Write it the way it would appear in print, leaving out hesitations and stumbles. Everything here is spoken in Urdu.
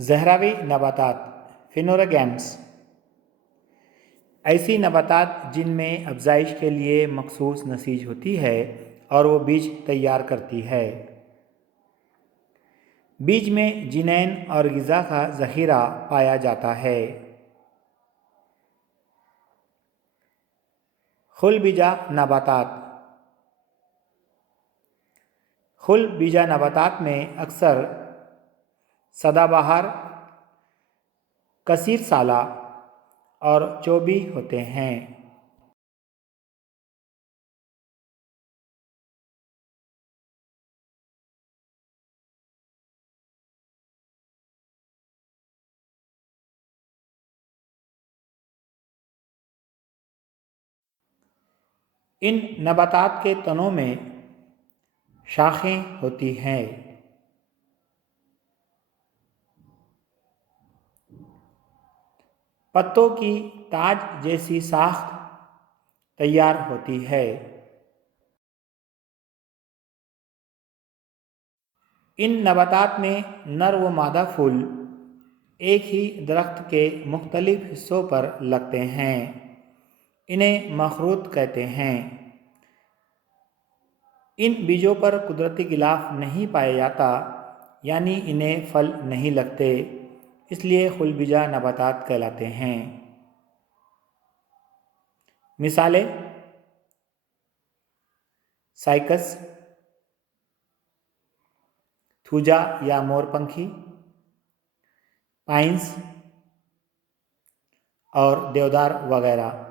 زہراوی نباتات فینورگیمس ایسی نباتات جن میں افزائش کے لیے مخصوص نسیج ہوتی ہے اور وہ بیج تیار کرتی ہے۔ بیج میں جنین اور غذا کا ذخیرہ پایا جاتا ہے۔ خل بیجا نباتات خل بیجا نباتات میں اکثر سدا بہار، کثیر سالہ اور چوبی ہوتے ہیں۔ ان نباتات کے تنوں میں شاخیں ہوتی ہیں۔ پتوں کی تاج جیسی ساخت تیار ہوتی ہے۔ ان نباتات میں نر و مادہ پھول ایک ہی درخت کے مختلف حصوں پر لگتے ہیں۔ انہیں مخروط کہتے ہیں۔ ان بیجوں پر قدرتی غلاف نہیں پایا جاتا، یعنی انہیں پھل نہیں لگتے، اس لیے خل بیجا نباتات کہلاتے ہیں۔ مثالیں: سائکس، تھوجا یا مور پنکھی، پائنس اور دیودار وغیرہ۔